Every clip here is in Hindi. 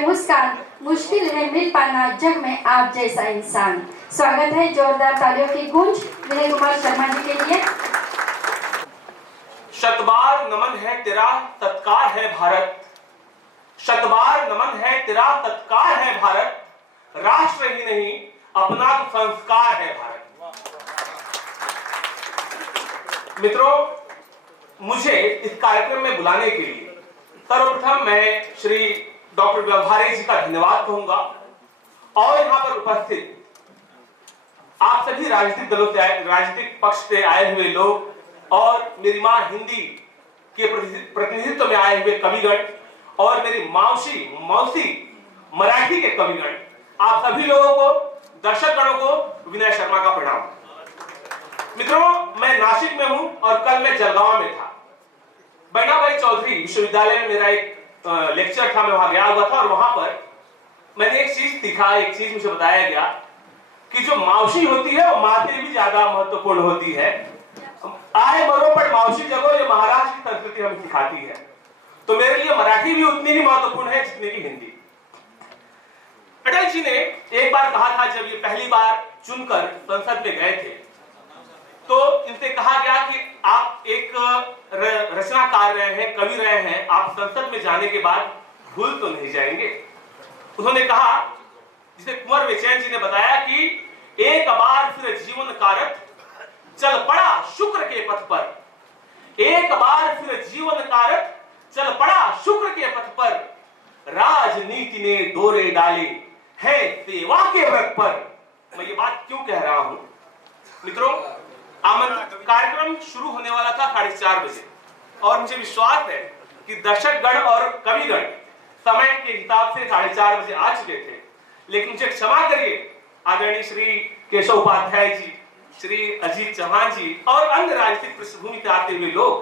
मुस्कान, मुश्किल है मिल पाना जग में आप जैसा इंसान। स्वागत है जोरदार तालियों की गूंज विनय कुमार शर्मा जी के लिए। शतबार नमन है तेरा सत्कार है भारत, शतबार नमन है तेरा सत्कार है भारत, राष्ट्र ही नहीं अपना संस्कार है भारत। मित्रों, मुझे इस कार्यक्रम में बुलाने के लिए सर्वप्रथम मैं श्री डॉक्टर व्यवहारे जी का धन्यवाद कहूंगा और यहाँ पर उपस्थित आप सभी राजनीतिक दलों से राजनीतिक पक्ष से आए हुए लोग और मेरी मां हिंदी के प्रतिनिधित्व में आए हुए कविगण और मेरी मौसी मराठी के कविगण, आप सभी लोगों को, दर्शकगणों को विनय शर्मा का प्रणाम। मित्रों, मैं नासिक में हूं और कल मैं जलगांव में था। बन्ना भाई चौधरी विश्वविद्यालय में मेरा एक लेक्चर था, मैं वहां गया हुआ था और वहां पर मैंने एक चीज सीखा, एक चीज मुझे बताया गया कि जो मौसी होती है वो माँ से भी ज्यादा महत्वपूर्ण होती है। आए मरो पर मौसी जगो, ये महाराष्ट्र की संस्कृति हमें सिखाती है। तो मेरे लिए मराठी भी उतनी ही महत्वपूर्ण है जितनी की हिंदी। अटल जी ने एक बार कहा था, जब ये पहली बार चुनकर संसद में गए थे, तो इनसे कहा गया कि आप एक रचनाकार रहे हैं, कवि रहे हैं, आप संसद में जाने के बाद भूल तो नहीं जाएंगे। उन्होंने कहा, जिसे कुंवर बेचैन जी ने बताया कि एक बार फिर जीवन कारत चल पड़ा शुक्र के पथ पर, एक बार फिर जीवन कारत चल पड़ा शुक्र के पथ पर, राजनीति ने दौरे डाले हैं सेवा के व्रत पर। मैं ये बात क्यों कह रहा हूं मित्रों, कार्यक्रम शुरू होने वाला था 4:30 बजे और मुझे विश्वास है कि दर्शकगण और कविगण समय के हिसाब से 4:30 बजे आ चुके थे, लेकिन मुझे क्षमा करिए आदरणीय श्री केशव उपाध्याय जी, श्री अजीत चौहान जी और अन्य राजनीतिक पृष्ठभूमि से आते हुए लोग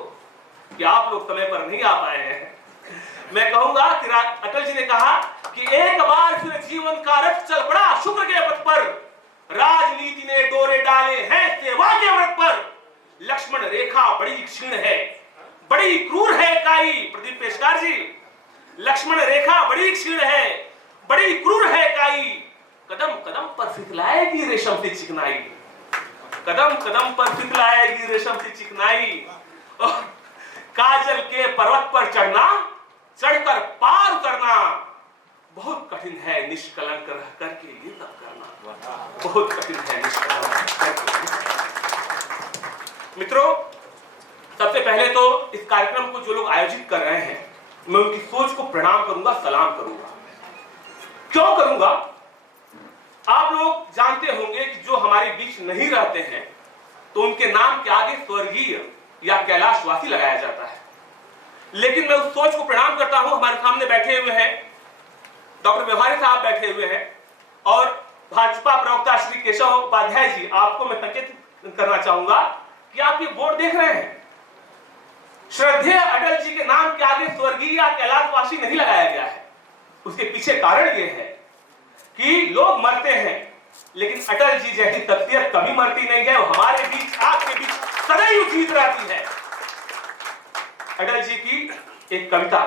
कि आप लोग समय पर नहीं आ पाए हैं। मैं कहूंगा कि अटल जी ने कहा कि एक बार फिर जीवन का रथ चल पड़ा शुक्र के पथ पर, राजनीति ने डोरे डाले हैं सेवा के व्रत पर, लक्ष्मण रेखा बड़ी क्षीण है बड़ी क्रूर है काई। प्रदीप पेशकार जी, लक्ष्मण रेखा बड़ी क्षीण है बड़ी क्रूर है काई, कदम कदम पर फिसलाएगी रेशम से चिकनाई, कदम कदम पर फिसलाएगी रेशम से चिकनाई। और काजल के पर्वत पर चढ़ना, चढ़कर पार उतरना, बहुत कठिन है निष्कलंक रह करके ये सब करना, बहुत कठिन है निष्कलंक। मित्रों, सबसे पहले तो इस कार्यक्रम को जो लोग आयोजित कर रहे हैं, मैं उनकी सोच को प्रणाम करूंगा, सलाम करूंगा। क्यों करूंगा? आप लोग जानते होंगे कि जो हमारे बीच नहीं रहते हैं तो उनके नाम के आगे स्वर्गीय या कैलाशवासी लगाया जाता है, लेकिन मैं उस सोच को प्रणाम करता हूं। हमारे सामने बैठे हुए हैं डॉक्टर व्यवहारे साहब, बैठे हुए हैं, और भाजपा प्रवक्ता श्री केशव उपाध्याय जी, आपको मैं संकेत करना चाहूंगा कि आप ये बोर्ड देख रहे हैं, श्रद्धेय अटल जी के नाम के आगे स्वर्गीय या कैलाशवासी नहीं लगाया गया है। उसके पीछे कारण यह है कि लोग मरते हैं, लेकिन अटल जी जैसी शख्सियत कभी मरती नहीं है, वो हमारे बीच, आपके बीच सदैव जीत रहती है। अटल जी की एक कविता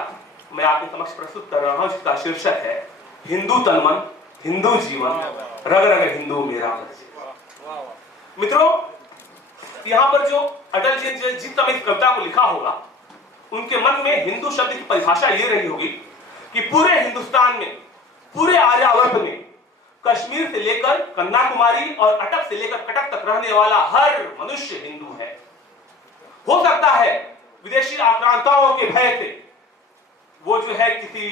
मैं आपके समक्ष प्रस्तुत कर रहा हूं, जिसका शीर्षक है हिंदू तन-मन हिंदू जीवन, रग रग हिंदू मेरा मन। मित्रों, यहां पर जो अटल जी ने जिस समय इस कविता को लिखा होगा, उनके मन में हिंदू शब्द की परिभाषा ये रही होगी कि पूरे हिंदुस्तान में, पूरे आर्यावर्त में, कश्मीर से लेकर कन्याकुमारी और अटक से लेकर कटक तक रहने वाला हर मनुष्य हिंदू है। हो सकता है विदेशी आक्रांताओं के भय से वो जो है किसी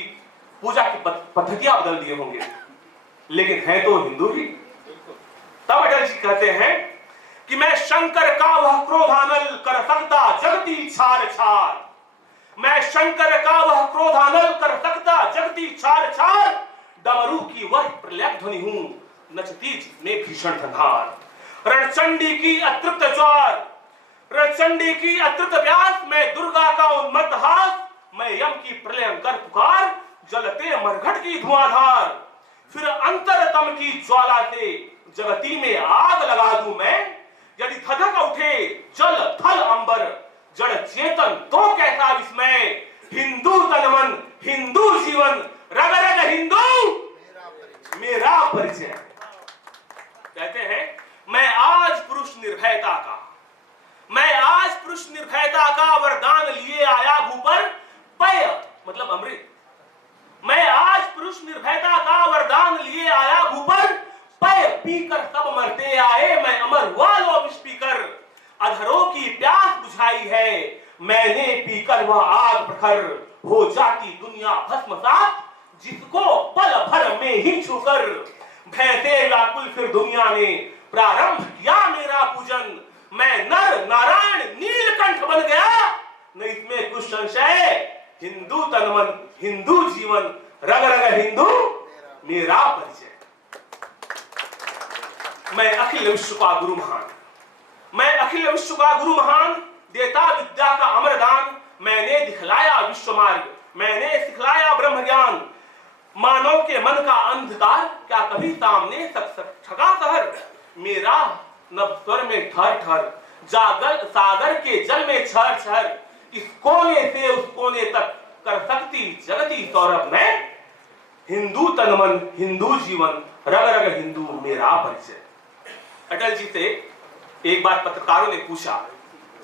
पूजा की पद्धतियां बदल दिए होंगे, लेकिन है तो हिंदू ही। तब अटल जी कहते हैं कि मैं शंकर का वह क्रोधानल कर सकता जगती छार छार, मैं शंकर का वह क्रोधानल कर सकता जगती छार छार, डमरू की वह प्रलय ध्वनि हूं नचती जिसमें भीषण संहार, रणचंडी की अतृप्त ज्वार, रणचंडी की अतृप्त व्यास, मैं दुर्गा का उन्मत्त हास, मैं यम की प्रलयंकर पुकार, जलते मरघट की धुआंधार, फिर अंतरतम की ज्वाला से जगती में आग लगा दूं मैं, यदि धधक उठे जल थल अंबर, जड़ चेतन तो कैसा विस्मय, हिंदू तन मन हिंदू जीवन, रग रग हिंदू परिचय। कहते हैं मैं आज पुरुष निर्भयता का वरदान लिए आया भू पर, पय मतलब अमृत। मैं आज पुरुष निर्भयता का वरदान लिए आया भू पर, पय पीकर सब मरते आए, मैं अमर हुआ लो विष पीकर। अधरों की प्यास बुझाई है मैंने पीकर वह आग प्रखर, हो जाती दुनिया भस्मसात जिसको पल भर में ही छूकर। भैंसे व्याकुल फिर दुनिया ने प्रारंभ किया मेरा पूजन, मैं नर नारायण नीलकंठ बन गया, न इसमें कुछ संशय। हिंदू तन मन हिंदू जीवन, रग रग हिंदू मेरा परिचय। मैं अखिल विश्व का गुरु महान, मैं अखिल विश्व का गुरु महान, देता विद्या का अमरदान। मैंने दिखलाया विश्व मार्ग, मैंने सिखलाया ब्रह्म ज्ञान। मानव के मन का अंधकार क्या कभी सामने ठगा सहर, मेरा नभ स्वर में ठर ठर, जागल सागर के जल में छर छर। इस कोने से उस कोने तक कर सकती जगती सौरभ में, हिंदू तन मन हिंदू जीवन, रग रग हिंदू मेरा परिचय। अटल जी से एक बार पत्रकारों ने पूछा,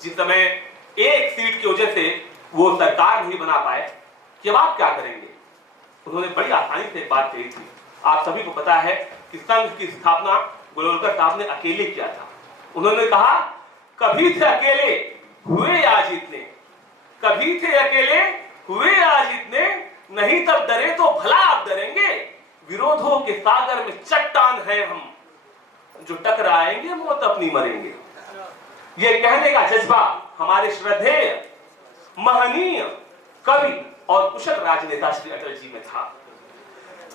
जिस समय एक सीट की वजह से वो सरकार नहीं बना पाए, कि अब आप क्या करेंगे। उन्होंने बड़ी आसानी से एक बात कही थी। आप सभी को पता है कि संघ की स्थापना गोलवलकर साहब ने अकेले किया था। उन्होंने कहा कभी थे अकेले हुए आज इतने, कभी थे अकेले हुए आज इतने, नहीं तब डरे तो भला आप डरेंगे। विरोधों के सागर में चट्टान है हम, जो टकराएंगे मौत अपनी मरेंगे। यह कहने का जज्बा हमारे श्रद्धेय महनीय कवि और कुशल राजनेता श्री अटल जी में था।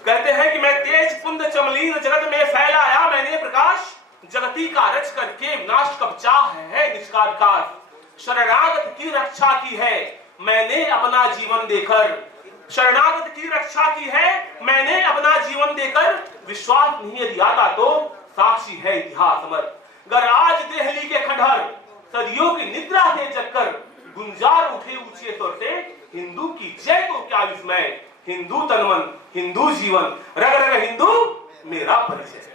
कहते हैं कि मैं तेज पुंज चमलीन जगत में फैलाया मैंने प्रकाश, जगती का रच करके विनाश कब चाह है निष्का विकास। शरणागत की रक्षा की है मैंने अपना जीवन देकर, शरणागत की रक्षा की है मैंने अपना जीवन देकर। विश्वास नहीं यदि आता तो साक्षी है इतिहास अमर। गर आज देहली के खंडहर सदियों की निद्रा से जगकर, गुंजार उठे ऊंचे स्वर से हिंदू की जय तो क्या विस्मय। हिंदू तन मन हिंदू जीवन, रग रग हिंदू मेरा परिचय।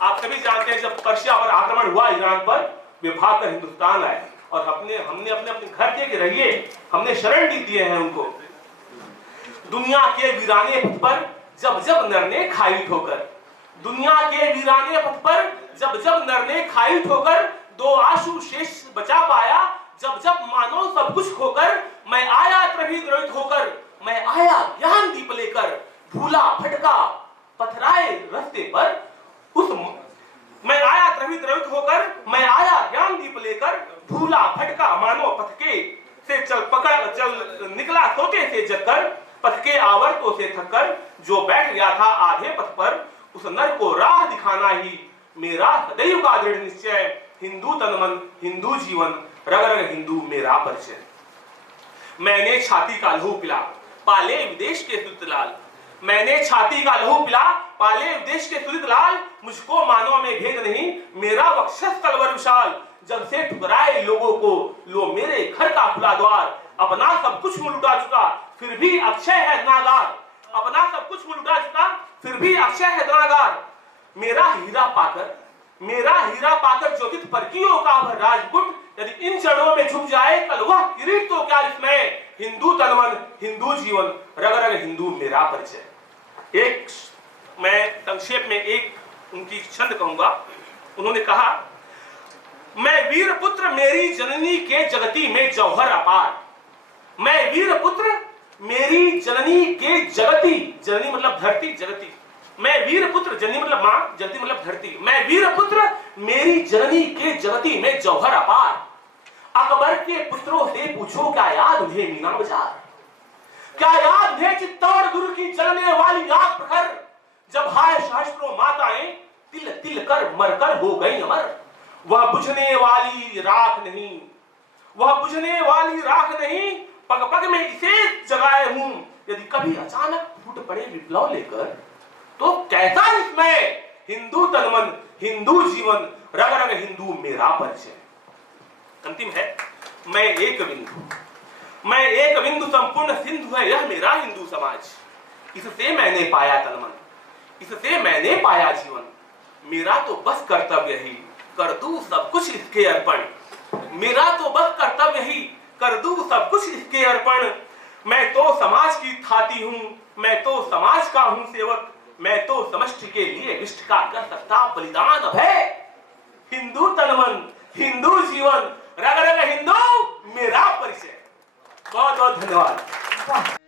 आप सभी जानते हैं जब पर्शिया पर आक्रमण हुआ ईरान पर, वे भागकर हिंदुस्तान आए और हमने अपने अपने घर के रहिए हमने शरण भी दिए हैं उनको। दुनिया के वीराने पथ पर जब जब नर ने खाई ठोकर, दुनिया के वीराने पथ पर जब जब नर ने खाई ठोकर, दो आंसू शेष बचा पाया जब जब मानो सब कुछ खोकर। मैं आया त्रभी द्रवित होकर, मैं आया ज्ञान दीप लेकर, भूला भटका पथराए रास्ते पर उस। मैं आया त्रभी द्रवित होकर, मैं आया ज्ञान दीप लेकर, भूला भटका मानो पथ के से चल निकला सोते से जगकर। पथ के आवर्तों से थककर जो बैठ गया था आधे पथ पर, उस नर को राह दिखाना ही मेरा सदैव का दृढ़ निश्चय। हिंदू तन मन हिंदू जीवन, रग रग हिंदू मेरा परिचय। मैंने छाती का लहू पिला पाले विदेश के सुदित लाल, मैंने छाती का लहू पिला पाले विदेश के सुदित लाल। मुझको मानव में भेद नहीं मेरा वक्षस कलवर विशाल। जब से ठुकराए लोगों को लो मेरे घर का खुला द्वार, अपना सब कुछ मुँह लुटा चुका फिर भी अक्षय है धनागार, अपना सब कुछ मुँह लुटा चुका फिर भी अक्षय है धनागार। मेरा हीरा पाकर ज्योतित परकियों का वह राजपुट, यदि इन चरणों में झुक जाए कल वह किरीट तो क्या इसमें। हिंदू तन मन हिंदू जीवन, रग रग हिंदू मेरा परिचय। एक मैं संक्षेप में एक उनकी छंद कहूंगा। उन्होंने कहा मैं वीर पुत्र मेरी जननी के जगती में जौहर अपार, मैं वीर पुत्र मेरी जननी के जगती, जननी मतलब धरती, जगती, मैं वीर पुत्र, जननी मतलब मां, जगती मतलब धरती, मैं वीर पुत्र मेरी जननी के जगती में जौहर अपार। अकबर के पुत्रों से पूछो क्या याद उन्हें मीना बाजार, क्या याद है चित्तौड़ दुर्ग की जलने वाली आग प्रखर, जब हाय सहस्त्रों माताएं तिल तिल कर मरकर हो गई अमर। वह बुझने वाली राख नहीं, वह बुझने वाली राख नहीं, पग पग में इसे जगाए हूं। यदि कभी अचानक फूट पड़े विप्लव लेकर तो कैसा इसमें। हिंदू तन मन हिंदू जीवन, रग रग हिंदू मेरा परिचय। अंतिम है मैं एक बिंदु संपूर्ण सिंधु है यह मेरा हिंदू समाज। इससे मैंने पाया तन मन, इससे मैंने पाया जीवन। मेरा तो बस कर्तव्य ही कर दूं सब कुछ इसके अर्पण। मेरा तो बस कर्तव्य ही कर दूं सब कुछ इसके अर्पण। मैं तो समाज की थाती हूं, मैं तो समाज का हूं सेवक। मैं तो समष्टि के लिए विष्ट का कर सकता बलिदान। अब है हिंदू तनमन, हिंदू जीवन, रग रग हिंदू मेरा परिचय। बहुत बहुत धन्यवाद।